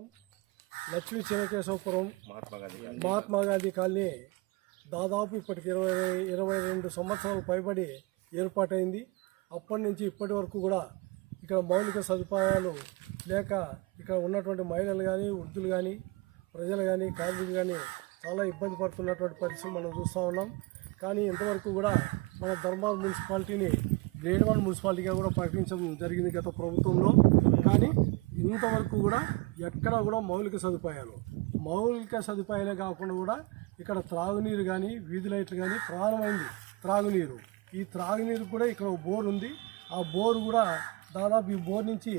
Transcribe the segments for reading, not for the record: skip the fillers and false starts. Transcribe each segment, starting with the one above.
మండలం లక్ష్మీ చెన్నకేశవపురం మహాత్మా గాంధీ కాలనీ దాదాపు ఇప్పటికి 22 సంవత్సరాలు పైబడి ఏర్పాటైంది. అప్పటి నుంచి ఇప్పటి వరకు కూడా ఇక్కడ మౌలిక సదుపాయాలు లేక ఇక్కడ ఉన్నటువంటి మహిళలు కానీ, వృద్ధులు కానీ, ప్రజలు కానీ, కార్మికులు కానీ చాలా ఇబ్బంది పడుతున్నటువంటి పరిస్థితి మనం చూస్తూ ఉన్నాం. కానీ ఇంతవరకు కూడా మన ధర్మాల్ మున్సిపాలిటీని గ్రేడ్ 1 మున్సిపాలిటీగా కూడా ప్రకటించడం జరిగింది గత ప్రభుత్వంలో. కానీ ఇంతవరకు కూడా ఎక్కడ కూడా మౌలిక సదుపాయాలే కాకుండా కూడా ఇక్కడ త్రాగునీరు కానీ, వీధి లైట్లు కానీ ప్రారంభమైంది. త్రాగునీరు, ఈ త్రాగునీరు కూడా ఇక్కడ బోర్ ఉంది. ఆ బోరు కూడా దాదాపు ఈ బోర్ నుంచి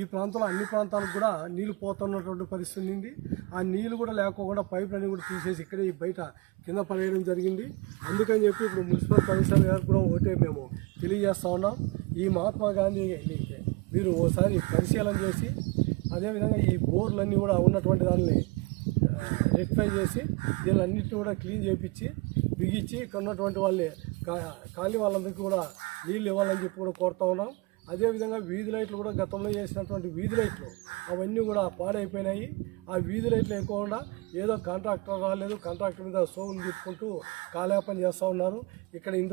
ఈ ప్రాంతంలో అన్ని ప్రాంతాలకు కూడా నీళ్లు పోతున్నటువంటి పరిస్థితి ఉంది. ఆ నీళ్లు కూడా లేకోకుండా పైపులన్నీ కూడా తీసేసి ఇక్కడే ఈ బయట కింద పడేయడం జరిగింది. అందుకని చెప్పి ఇప్పుడు మున్సిపల్ కమిషనర్ గారు కూడా ఒకటే మేము తెలియజేస్తూ ఉన్నాం, ఈ మహాత్మా గాంధీ మీరు ఓసారి పరిశీలన చేసి అదేవిధంగా ఈ బోర్లన్నీ కూడా ఉన్నటువంటి దాన్ని రెక్టిఫై చేసి దీనిలన్నింటినీ కూడా క్లీన్ చేయించి బిగించి ఇక్కడ ఉన్నటువంటి వాళ్ళని ఖాళీ వాళ్ళందరికీ కూడా నీళ్ళు ఇవ్వాలని చెప్పి కూడా కోరుతూ ఉన్నాం. అదేవిధంగా వీధి లైట్లు కూడా గతంలో చేసినటువంటి వీధి లైట్లు అవన్నీ కూడా పాడైపోయినాయి. ఆ వీధి లైట్లు ఎక్కువకుండా ఏదో కాంట్రాక్టర్ రాలేదు, కాంట్రాక్టర్ మీద సోగులు చెప్పుకుంటూ కాలయాపన చేస్తూ ఉన్నారు. ఇక్కడ ఇంత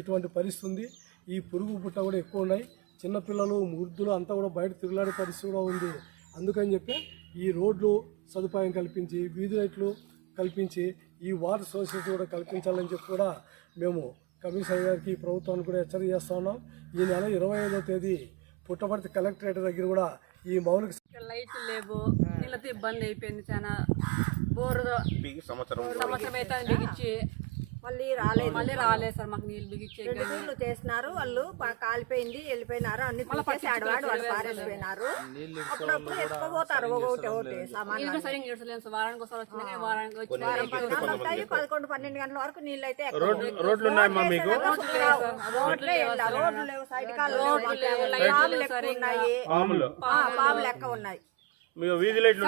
ఇటువంటి పరిస్థితి ఉంది. ఈ పురుగు పుట్ట కూడా ఎక్కువ ఉన్నాయి. చిన్నపిల్లలు, వృద్ధులు అంతా కూడా బయట తిరుగులాడే పరిస్థితి కూడా ఉంది. అందుకని చెప్పి ఈ రోడ్లు సదుపాయం కల్పించి, వీధి లైట్లు కల్పించి, ఈ వాటర్ సోర్సెస్ కూడా కల్పించాలని చెప్పి కూడా మేము కమిషనర్ గారికి, ప్రభుత్వానికి కూడా హెచ్చరిక చేస్తూ ఉన్నాం. ఈ నెల 25వ తేదీ పుట్టపర్తి కలెక్టరేట్ దగ్గర కూడా ఈ మౌలిక లైట్లు లేవు, నీళ్ళతో ఇబ్బంది అయిపోయింది. చాలా బోరు సంవత్సరం అయితే బిగించి మళ్ళీ రాలేదు సార్. మాకు నీళ్ళు బిగించి చేసినారు, వాళ్ళు కాలిపోయింది, వెళ్ళిపోయినారు, అన్ని ఆడవాడు వాళ్ళు పారేసిపోయినారు. అప్పుడప్పుడు ఎత్తుకోపోతారు ఒకటి సామాన్లు. సరిగ్గా ఇడసలేదు సార్. వారానికి ఒకసారి వచ్చింది, వారానికి వచ్చి 11-12 గంటల వరకు నీళ్ళు అయితే రోడ్లు లేవు, సైడ్ కాళ్ళు పాములు లెక్క ఉన్నాయి. వీధి లైట్లు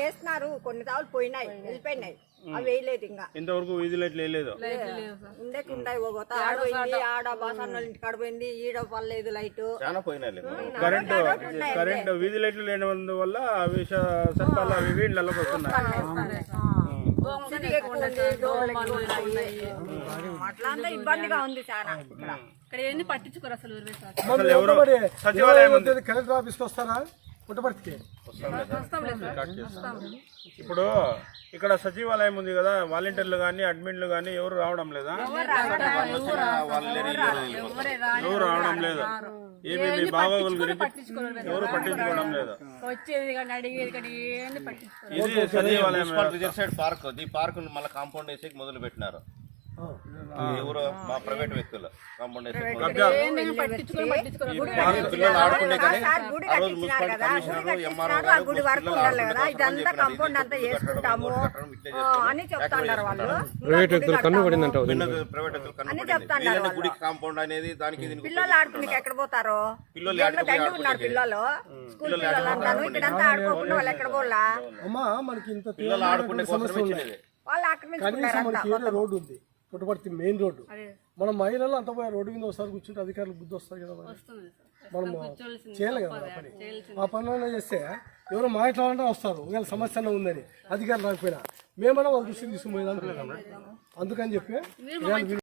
వేస్తున్నారు, కొన్ని తావులు పోయినాయి, వెళ్ళిపోయినాయి, అవి వేయలేదు. ఇంకా ఇంతవరకు వీధి లైట్లు వేయలేదు. ఉండేకుంటాయి ఆడ బాసన్న ఇంటికి ఆడిపోయింది, ఈడ పర్లేదు లైట్ చాలా పోయినాయి. కరెంట్ వీధి లైట్లు లేనందువల్ల అవి సర్పాలు అవి వీళ్ళకి వస్తున్నాయి. అట్లా అంతా ఇబ్బందిగా ఉంది చాలా. ఇక్కడ ఏంది పట్టించుకోరు అసలు. కలెక్టర్ ఆఫీస్కి వస్తారా? పుట్టపర్తికి ఇప్పుడు ఇక్కడ సచివాలయం ఉంది కదా, వాలంటీర్లు కానీ, అడ్మిన్లు కానీ ఎవరు రావడం లేదా? ఎవరు రావడం లేదు. ఏమేమి బాగోగుల గురించి ఎవరు పట్టించుకోవడం లేదు. ఇది సచివాలయం పార్క్, ఈ పార్క్ మళ్ళీ కాంపౌండ్ వేసి మొదలు పెట్టినారు. ఎవరు మా ప్రైవేట్ వ్యక్తులు కాంపౌండ్ వేసి పిల్లలు ఆడుకునే కానీ ఆ రోజు మున్సిపాలిటీ కమిషనర్, ఎంఆర్ఓ ఇదంతా కాంపౌండ్ అంతా వేసుకుంటాము అని చెప్తున్నారు వాళ్ళు. ప్రైవేట్ వ్యక్తులు కన్ను పడింది. గుడికి కాంపౌండ్ అనేది దానికి పిల్లలు ఆడుకునే ఎక్కడ పోతారు? పిల్లలు పిల్లలు స్కూల్ పిల్లలు అంటాను, ఇక్కడంతా ఆడుకోకుండా వాళ్ళు ఎక్కడ పోలా? పిల్లలు ఆడుకునే వాళ్ళు ఆక్రమించుకుంటారు. రోడ్డు ఉంది, పుట్టపర్తి మెయిన్ రోడ్డు. మనం మహిళలు అంత పోయే రోడ్డు మీద ఒకసారి కూర్చుంటే అధికారులు బుద్ధి వస్తాయి కదా. మనం చేయాలి కదా పని. ఆ పనులైనా చేస్తే ఎవరు మాట్లాడాలంటే వస్తారు, ఒకవేళ సమస్య ఉందని అధికారులు రాకపోయినా మేమైనా వాళ్ళ దృష్టికి తీసుకుపోయేదానికి. అందుకని చెప్పి